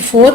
4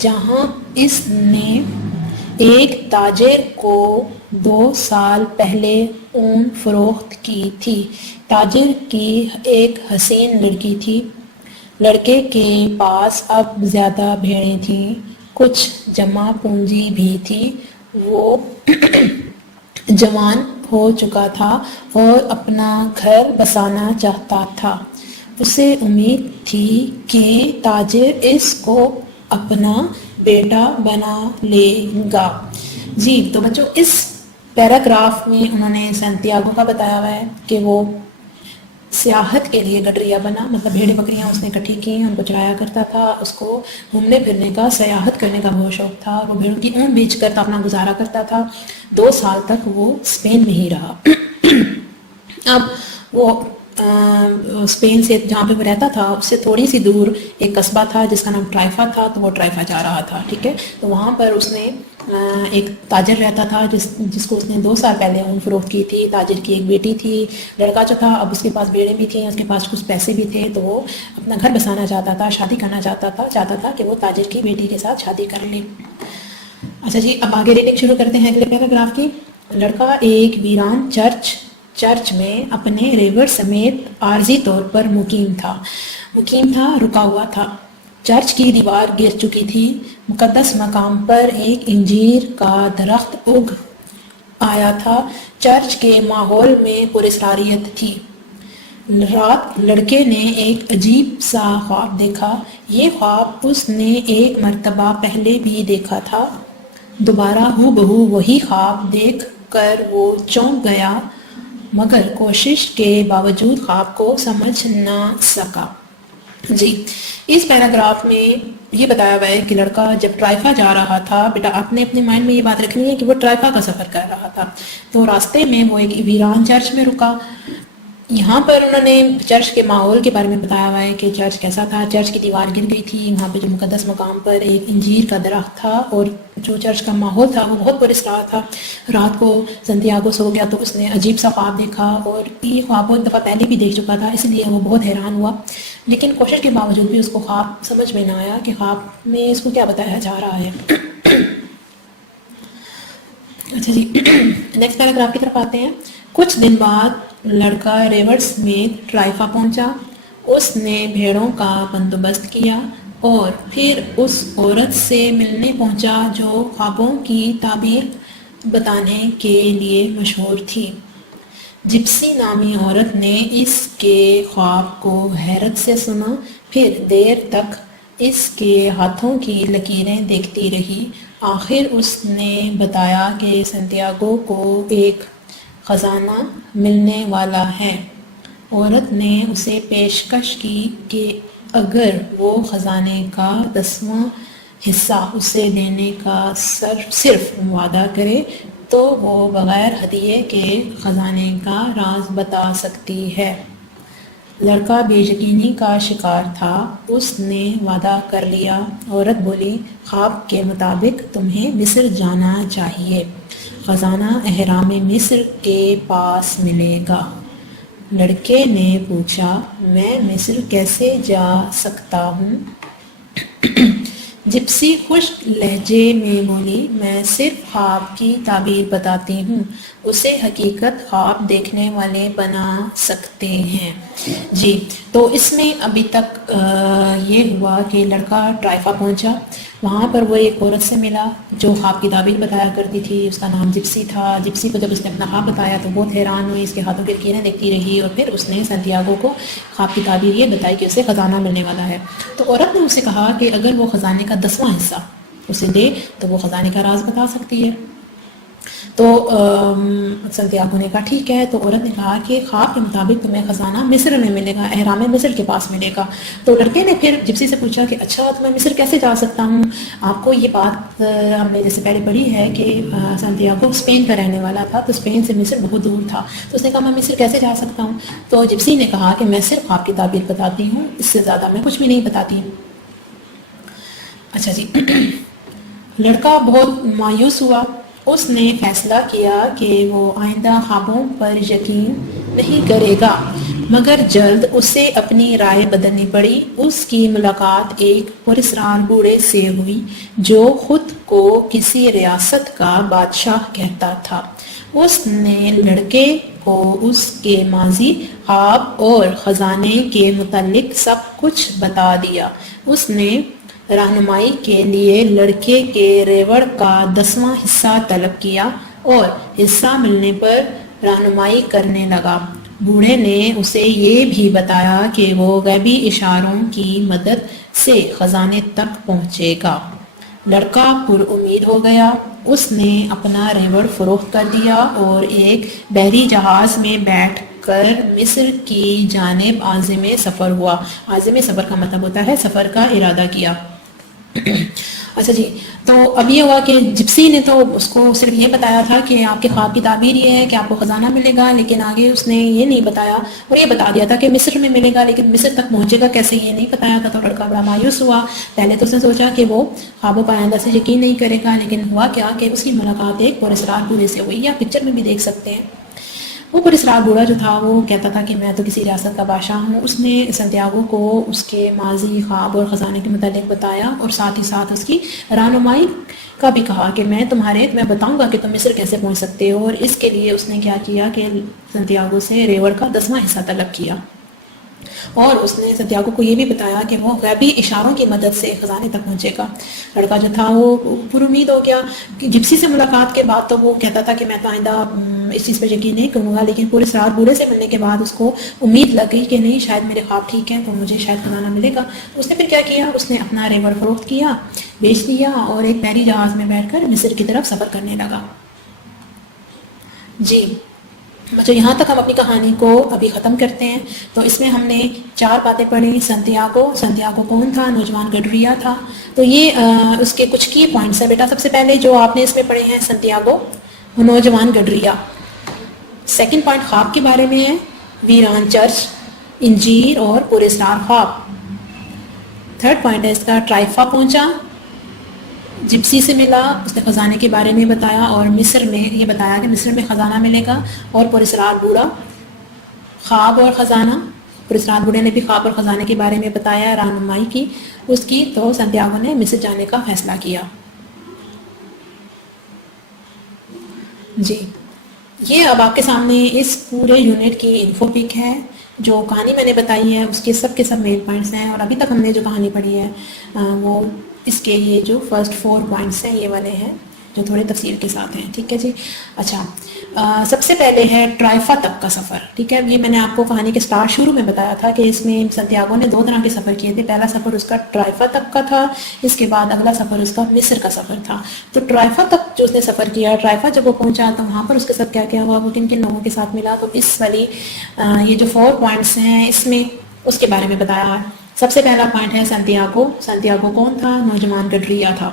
جہاں اس نے ایک تاجر کو 2 سال پہلے اون فروخت کی تھی۔ تاجر کی ایک حسین لڑکی تھی۔ لڑکے کے پاس اب زیادہ بھیڑیں تھیں، کچھ جمع پونجی بھی تھی۔ وہ جوان ہو چکا تھا اور اپنا گھر بسانا چاہتا تھا۔ اسے امید تھی کہ تاجر اس کو اپنا بیٹا بنا لے گا۔ جی تو بچوں اس پیراگراف میں انہوں نے سنتیاگو کا بتایا ہوا ہے کہ وہ سیاحت کے لیے گڈریا بنا، مطلب بھیڑ بکریاں اس نے اکٹھی کی، ان کو چرایا کرتا تھا، اس کو گھومنے پھرنے کا، سیاحت کرنے کا بہت شوق تھا، وہ بھیڑوں کی اون بیچ کر اپنا گزارا کرتا تھا۔ 2 سال تک وہ اسپین میں ہی رہا۔ اب وہ اسپین سے جہاں پہ وہ رہتا تھا اس سے تھوڑی سی دور ایک قصبہ تھا جس کا نام ٹرائفا تھا، تو وہ ٹرائفا جا رہا تھا، ٹھیک ہے۔ تو وہاں پر اس نے ایک تاجر رہتا تھا جس کو اس نے 2 سال پہلے اون فروخت کی تھی۔ تاجر کی ایک بیٹی تھی، لڑکا جو تھا اب اس کے پاس بیڑیں بھی تھیں، اس کے پاس کچھ پیسے بھی تھے، تو وہ اپنا گھر بسانا چاہتا تھا، شادی کرنا چاہتا تھا کہ وہ تاجر کی بیٹی کے ساتھ شادی کر لے۔ اچھا جی اب آگے ریڈنگ شروع کرتے ہیں اگلے پیراگراف کی۔ لڑکا ایک ویران چرچ میں اپنے ریور سمیت عارضی طور پر مقیم تھا، رکا ہوا تھا۔ چرچ کی دیوار گر چکی تھی، مقدس مقام پر ایک انجیر کا درخت اگ آیا تھا، چرچ کے ماحول میں پراسراریت تھی۔ رات لڑکے نے ایک عجیب سا خواب دیکھا۔ یہ خواب اس نے ایک مرتبہ پہلے بھی دیکھا تھا۔ دوبارہ ہو بہو وہی خواب دیکھ کر وہ چونک گیا، مگر کوشش کے باوجود خواب کو سمجھ نہ سکا۔ جی اس پیراگراف میں یہ بتایا ہوا ہے کہ لڑکا جب ٹرائفا جا رہا تھا، بیٹا آپ نے اپنے مائنڈ میں یہ بات رکھنی ہے کہ وہ ٹرائفا کا سفر کر رہا تھا، تو راستے میں وہ ایک ویران چرچ میں رکا۔ یہاں پر انہوں نے چرچ کے ماحول کے بارے میں بتایا ہوا ہے کہ چرچ کیسا تھا۔ چرچ کی دیوار گر گئی تھی، وہاں پہ جو مقدس مقام پر ایک انجیر کا درخت تھا، اور جو چرچ کا ماحول تھا وہ بہت پراسرار تھا۔ رات کو سنتیاگو سو گیا تو اس نے عجیب سا خواب دیکھا، اور یہ خواب وہ ایک دفعہ پہلے بھی دیکھ چکا تھا، اس لیے وہ بہت حیران ہوا، لیکن کوشش کے باوجود بھی اس کو خواب سمجھ میں نہ آیا کہ خواب میں اس کو کیا بتایا جا رہا ہے۔ اچھا جی نیکسٹ پیراگراف کی طرف آتے ہیں۔ کچھ دن بعد لڑکا ریور سمیت ٹرائفا پہنچا۔ اس نے بھیڑوں کا بندوبست کیا اور پھر اس عورت سے ملنے پہنچا جو خوابوں کی تعبیر بتانے کے لیے مشہور تھی۔ جپسی نامی عورت نے اس کے خواب کو حیرت سے سنا، پھر دیر تک اس کے ہاتھوں کی لکیریں دیکھتی رہی۔ آخر اس نے بتایا کہ سنتیاگو کو ایک خزانہ ملنے والا ہے۔ عورت نے اسے پیشکش کی کہ اگر وہ خزانے کا 10واں حصہ اسے دینے کا صرف وعدہ کرے تو وہ بغیر ہدیے کے خزانے کا راز بتا سکتی ہے۔ لڑکا بے یقینی کا شکار تھا، اس نے وعدہ کر لیا۔ عورت بولی، خواب کے مطابق تمہیں مصر جانا چاہیے، خزانہ اہرام مصر کے پاس ملے گا۔ لڑکے نے پوچھا، میں مصر کیسے جا سکتا ہوں؟ جپسی خشک لہجے میں بولی، میں صرف خواب کی تعبیر بتاتی ہوں، اسے حقیقت خواب دیکھنے والے بنا سکتے ہیں۔ جی تو اس میں ابھی تک یہ ہوا کہ لڑکا ٹرائفا پہنچا، وہاں پر وہ ایک عورت سے ملا جو خواب کی تعبیر بتایا کرتی تھی، اس کا نام جپسی تھا۔ جپسی کو جب اس نے اپنا خواب بتایا تو بہت حیران ہوئی، اس کے ہاتھوں کی لکیریں دیکھتی رہی، اور پھر اس نے سنتیاگو کو خواب کی تعبیر یہ بتائی کہ اسے خزانہ ملنے والا ہے۔ تو عورت نے اسے کہا کہ اگر وہ خزانے کا 10واں حصہ اسے دے تو وہ خزانے کا راز بتا سکتی ہے۔ تو سنتیاگو نے کہا ٹھیک ہے۔ تو عورت نے کہا کہ خواب کے مطابق تمہیں خزانہ مصر میں ملے گا، اہرام مصر کے پاس ملے گا۔ تو لڑکے نے پھر جپسی سے پوچھا کہ اچھا تو میں مصر کیسے جا سکتا ہوں؟ آپ کو یہ بات ہم نے جیسے پہلے پڑھی ہے کہ سنتیاگو اسپین کا رہنے والا تھا، تو اسپین سے مصر بہت دور تھا، تو اس نے کہا میں مصر کیسے جا سکتا ہوں؟ تو جپسی نے کہا کہ میں صرف خواب کی تعبیر بتاتی ہوں، اس سے زیادہ میں کچھ بھی نہیں بتاتی۔ اچھا جی لڑکا بہت مایوس ہوا، اس نے فیصلہ کیا کہ وہ آئندہ خوابوں پر یقین نہیں کرے گا۔ مگر جلد اسے اپنی رائے بدلنی پڑی۔ اس کی ملاقات ایک پراسرار بوڑھے سے ہوئی جو خود کو کسی ریاست کا بادشاہ کہتا تھا۔ اس نے لڑکے کو اس کے ماضی، خواب اور خزانے کے متعلق سب کچھ بتا دیا۔ اس نے رہنمائی کے لیے لڑکے کے ریوڑ کا 10واں حصہ طلب کیا اور حصہ ملنے پر رہنمائی کرنے لگا۔ بوڑھے نے اسے یہ بھی بتایا کہ وہ غیبی اشاروں کی مدد سے خزانے تک پہنچے گا۔ لڑکا پر امید ہو گیا۔ اس نے اپنا ریوڑ فروخت کر دیا اور ایک بحری جہاز میں بیٹھ کر مصر کی جانب عازم سفر ہوا۔ عازم سفر کا مطلب ہوتا ہے سفر کا ارادہ کیا۔ اچھا جی، تو اب یہ ہوا کہ جپسی نے تو اس کو صرف یہ بتایا تھا کہ آپ کے خواب کی تعبیر یہ ہے کہ آپ کو خزانہ ملے گا، لیکن آگے اس نے یہ نہیں بتایا، اور یہ بتا دیا تھا کہ مصر میں ملے گا، لیکن مصر تک پہنچے گا کیسے یہ نہیں بتایا تھا۔ تو لڑکا بڑا مایوس ہوا۔ پہلے تو اس نے سوچا کہ وہ خوابوں کا آئندہ سے یقین نہیں کرے گا، لیکن ہوا کیا کہ اس کی ملاقات ایک پراسرار بوڑھے سے ہوئی، یا پکچر میں بھی دیکھ سکتے ہیں۔ وہ پراسرار بوڑھا جو تھا وہ کہتا تھا کہ میں تو کسی ریاست کا بادشاہ ہوں۔ اس نے سنتیاگو کو اس کے ماضی، خواب اور خزانے کے متعلق بتایا، اور ساتھ ہی ساتھ اس کی رہنمائی کا بھی کہا کہ میں بتاؤں گا کہ تم مصر کیسے پہنچ سکتے ہو، اور اس کے لیے اس نے کیا کیا کہ سنتیاگو سے ریوڑ کا 10واں حصہ طلب کیا، اور اس نے سنتیاگو کو یہ بھی بتایا کہ وہ غیبی اشاروں کی مدد سے خزانے تک پہنچے گا۔ لڑکا جو تھا وہ پر امید ہو گیا کہ جپسی سے ملاقات کے بعد تو وہ کہتا تھا کہ میں تو آئندہ اس چیز پر یقین نہیں کروں گا، لیکن پراسرار بوڑھے سے ملنے کے بعد اس کو امید لگ گئی کہ نہیں، شاید میرے خواب ٹھیک ہیں تو مجھے شاید خزانہ ملے گا۔ اس نے پھر کیا کیا، اس نے اپنا ریوڑ فروخت کیا، بیچ دیا، اور ایک بحری جہاز میں بیٹھ کر مصر کی طرف سفر کرنے لگا۔ جی بچوں، یہاں تک ہم اپنی کہانی کو ابھی ختم کرتے ہیں۔ تو اس میں ہم نے 4 باتیں پڑھی۔ سنتیاگو کون تھا؟ نوجوان گڈریا تھا۔ تو یہ اس کے کچھ کی پوائنٹس ہیں بیٹا۔ سب سے پہلے جو آپ نے اس میں پڑھے ہیں، سنتیاگو نوجوان گڈریا۔ سیکنڈ پوائنٹ خواب کے بارے میں ہے، ویران چرچ، انجیر اور پراسرار خواب۔ تھرڈ پوائنٹ ہے اس کا، ٹرائفا پہنچا، جپسی سے ملا، اس نے خزانے کے بارے میں بتایا، اور مصر میں یہ بتایا کہ مصر میں خزانہ ملے گا۔ اور پراسرار بوڑھا، خواب اور خزانہ، پراسرار بوڑھے نے بھی خواب اور خزانے کے بارے میں بتایا، رہنمائی کی اس کی، تو سنتیاگو نے مصر جانے کا فیصلہ کیا۔ جی، یہ اب آپ کے سامنے اس پورے یونٹ کی انفو پک ہے۔ جو کہانی میں نے بتائی ہے اس کے سب مین پوائنٹس ہیں، اور ابھی تک ہم نے جو کہانی پڑھی ہے وہ اس کے یہ جو فرسٹ 4 پوائنٹس ہیں یہ والے ہیں جو تھوڑے تفصیل کے ساتھ ہیں، ٹھیک ہے جی۔ اچھا، سب سے پہلے ہے ٹرائفا تک کا سفر، ٹھیک ہے۔ یہ میں نے آپ کو کہانی کے شروع میں بتایا تھا کہ اس میں سنتیاگو نے 2 طرح کے سفر کیے تھے۔ پہلا سفر اس کا ٹرائفا تک کا تھا، اس کے بعد اگلا سفر اس کا مصر کا سفر تھا۔ تو ٹرائفا تک جو اس نے سفر کیا، ٹرائفا جب وہ پہنچا تو وہاں پر اس کے ساتھ کیا کیا ہوا، وہ کن کن لوگوں کے ساتھ ملا، تو اس والی یہ جو 4 پوائنٹس ہیں اس میں اس کے بارے میں بتایا ہے۔ سب سے پہلا پوائنٹ ہے سنتیاگو کون تھا؟ نوجوان گڈریا تھا۔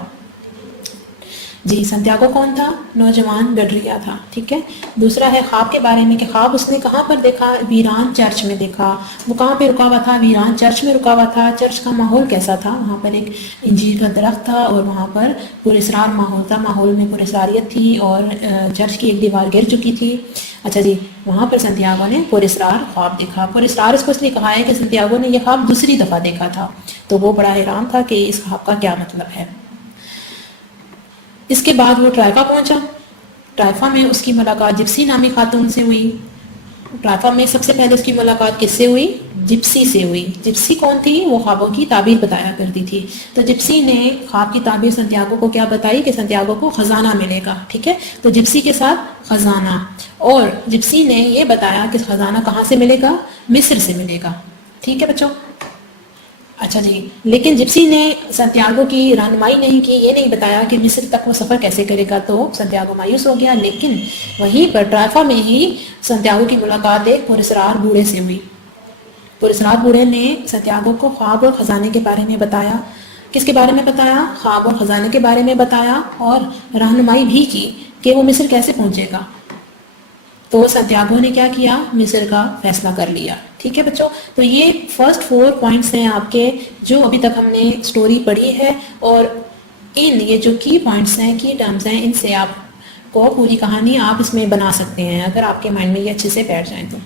جی، سنتیاگو کون تھا؟ نوجوان گڈریا تھا، ٹھیک ہے۔ دوسرا ہے خواب کے بارے میں کہ خواب اس نے کہاں پر دیکھا؟ ویران چرچ میں دیکھا۔ وہ کہاں پہ رکا ہوا تھا؟ ویران چرچ میں رکا ہوا تھا۔ چرچ کا ماحول کیسا تھا؟ وہاں پر ایک انجیر کا درخت تھا، اور وہاں پر پراسرار ماحول تھا، ماحول میں پراسراریت تھی، اور چرچ کی ایک دیوار گر چکی تھی۔ اچھا جی، وہاں پر سنتیاگو نے پراسرار خواب دیکھا۔ پراسرار اس کو اس لیے کہا ہے کہ سنتیاگو نے یہ خواب دوسری دفعہ دیکھا تھا، تو وہ بڑا حیران تھا کہ اس خواب کا کیا مطلب ہے۔ اس کے بعد وہ ٹرائفا پہنچا۔ ٹرائفا میں اس کی ملاقات جپسی نامی خاتون سے ہوئی۔ ٹرائفا میں سب سے پہلے اس کی ملاقات کس سے ہوئی؟ جپسی سے ہوئی۔ جپسی کون تھی؟ وہ خوابوں کی تعبیر بتایا کرتی تھی۔ تو جپسی نے خواب کی تعبیر سنتیاگو کو کیا بتائی کہ سنتیاگو کو خزانہ ملے گا، ٹھیک ہے۔ تو جپسی کے ساتھ خزانہ، اور جپسی نے یہ بتایا کہ خزانہ کہاں سے ملے گا؟ مصر سے ملے گا، ٹھیک ہے بچوں۔ اچھا جی، لیکن جپسی نے سنتیاگو کی رہنمائی نہیں کی، یہ نہیں بتایا کہ مصر تک وہ سفر کیسے کرے گا، تو سنتیاگو مایوس ہو گیا۔ لیکن وہیں پر ٹرائفا میں ہی سنتیاگو کی ملاقات ایک پراسرار بوڑھے سے ہوئی۔ پراسرار بوڑھے نے سنتیاگو کو خواب اور خزانے کے بارے میں بتایا۔ کس کے بارے میں بتایا؟ خواب اور خزانے کے بارے میں بتایا، اور رہنمائی بھی کی کہ وہ مصر کیسے پہنچے گا۔ تو سنتیاگو نے کیا کیا؟ مصر کا فیصلہ کر لیا، ٹھیک ہے بچوں۔ تو یہ فرسٹ 4 پوائنٹس ہیں آپ کے، جو ابھی تک ہم نے سٹوری پڑھی ہے، اور یہ جو کی پوائنٹس ہیں، کی ٹرمز ہیں، ان سے آپ کو پوری کہانی آپ اس میں بنا سکتے ہیں، اگر آپ کے مائنڈ میں یہ اچھے سے بیٹھ جائیں تو۔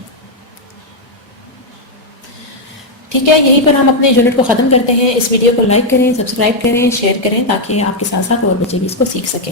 ٹھیک ہے، یہیں پر ہم اپنے یونٹ کو ختم کرتے ہیں. اس ویڈیو کو لائک کریں، سبسکرائب کریں، شیئر کریں تاکہ آپ کے ساتھ ساتھ اور بچے بھی اس کو سیکھ سکیں.